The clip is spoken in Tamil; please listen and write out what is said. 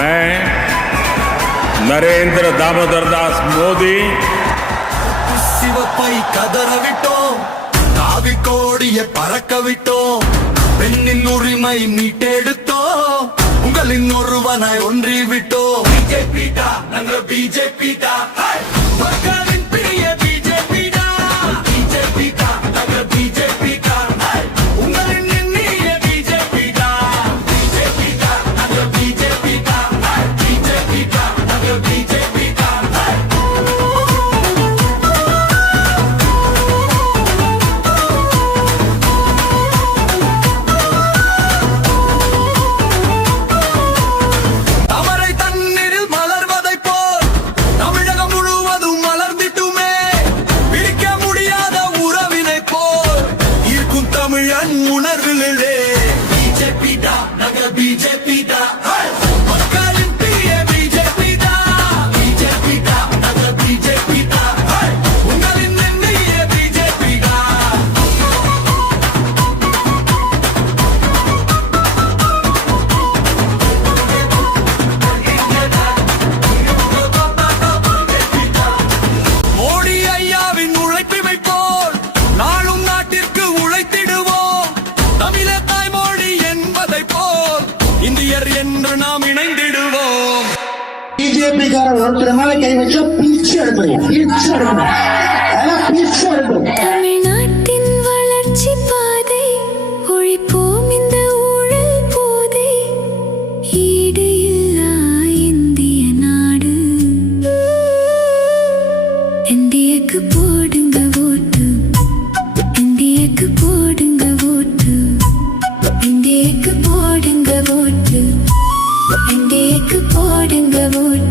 मैं नरेंद्र दामोदर दास मोदी சிவப்பை கதற விட்டோம், காவி கோடியை பறக்க விட்டோம், பெண்ணின் உரிமை மீட்டெடுத்தோம், உங்களின் ஒருவனாய் ஒன்றி விட்டோம். பிஜேபி டா, நாங்க பிஜேபி டா, மக்களின் பிரிய பிஜேபி டா, பிஜேபி டா, நாங்க பிஜேபி டா, உங்களின் எண்ணிய பிஜேபி டா, பிஜேபி டா, நாங்க பிஜேபி டா, பிஜேபி டா, நாங்க பிஜேபி டா. உணர்விலே பிஜேபி டா, நாங்க பிஜேபி டா, மக்களின் பிரிய பிஜேபி டா, பிஜேபி டா, நாங்க பிஜேபி டா, உங்களின் எண்ணிய பிஜேபி டா. மோடி ஐயாவின் உழைப்பிமை போல் நாளும் நாட்டிற்கு உழைத்திடுவோம். தமிழ தாய்மொழி என்பதை போல் இந்தியர் என்று நாம் இணைந்திடுவோம். பிஜேபி காரர் ஒருத்தர் மேல கை வச்சா பீச்சு எடுப்போம், பீச்சு எடுக்கணும், பீச்சு எடுக்கணும். தமிழ்நாட்டின் வளர்ச்சி பாதை ஒழிப்போம் இந்த ஊழல் போதை, ஈடு இல்லா இந்திய நாடு, இந்தியக்கு போடுங்க ஓட்டு, இந்தியக்கு போடுங்க ஓட்டு, இந்தியக்கு போடுங்க ஓட்டு, இந்தியக்கு போடுங்க ஓட்டு.